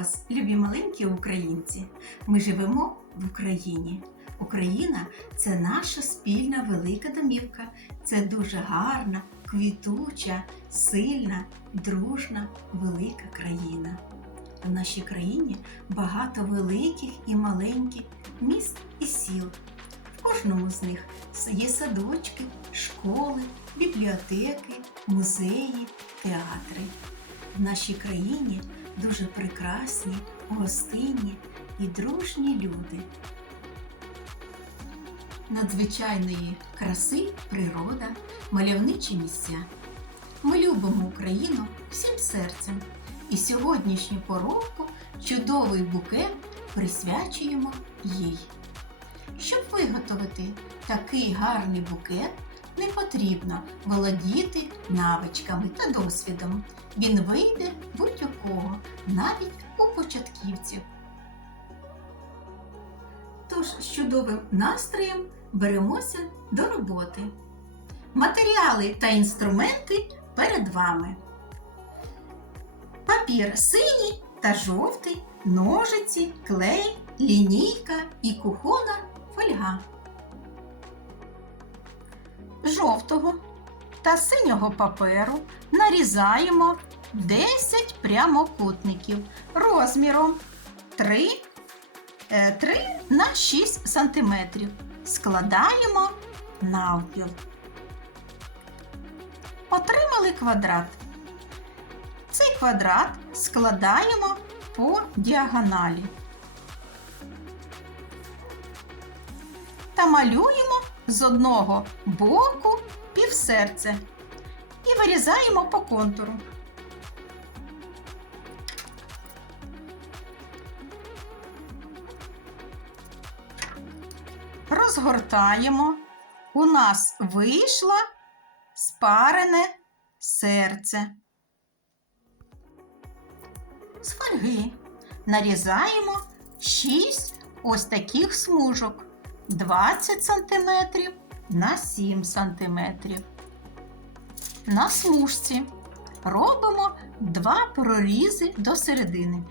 вас, любі маленькі українці! Ми живемо в Україні. Україна це наша спільна велика домівка. Це дуже гарна, квітуча, сильна, дружна, велика країна. В нашій країні багато великих і маленьких міст і сіл. В кожному з них є садочки, школи, бібліотеки, музеї, театри. В нашій країні дуже прекрасні, гостинні і дружні люди. Надзвичайної краси природа, мальовничі місця. Ми любимо Україну всім серцем і сьогоднішню поробку чудовий букет присвячуємо їй. Щоб виготовити такий гарний букет, не потрібно володіти навичками та досвідом. Він вийде будь-у кого, навіть у початківців. Тож з чудовим настроєм беремося до роботи. Матеріали та інструменти перед вами. Папір синій та жовтий, ножиці, клей, лінійка і кухона фольга. Жовтого та синього паперу нарізаємо 10 прямокутників розміром 3, 3 на 6 см. Складаємо навпіл. Отримали квадрат. Цей квадрат складаємо по діагоналі. Та малюємо з одного боку півсерце і вирізаємо по контуру. Розгортаємо. У нас вийшло спарене серце. З фольги нарізаємо 6 ось таких смужок 20 см на 7 см. На смужці робимо два прорізи до середини.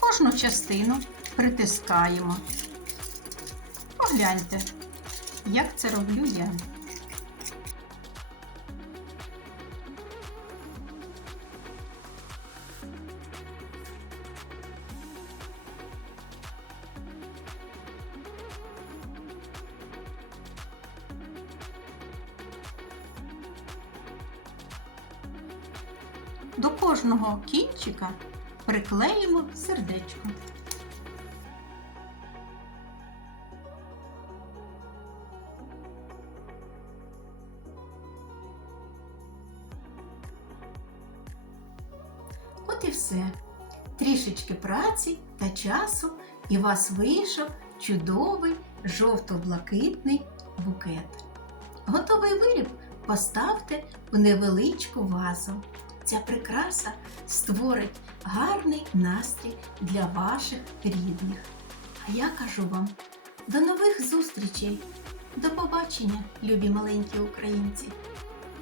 Кожну частину притискаємо. Погляньте, як це роблю я. До кожного кінчика приклеїмо сердечко. От і все. Трішечки праці та часу, і у вас вийшов чудовий жовто-блакитний букет. Готовий виріб поставте у невеличку вазу. Ця прикраса створить гарний настрій для ваших рідних. А я кажу вам до нових зустрічей! До побачення, любі маленькі українці!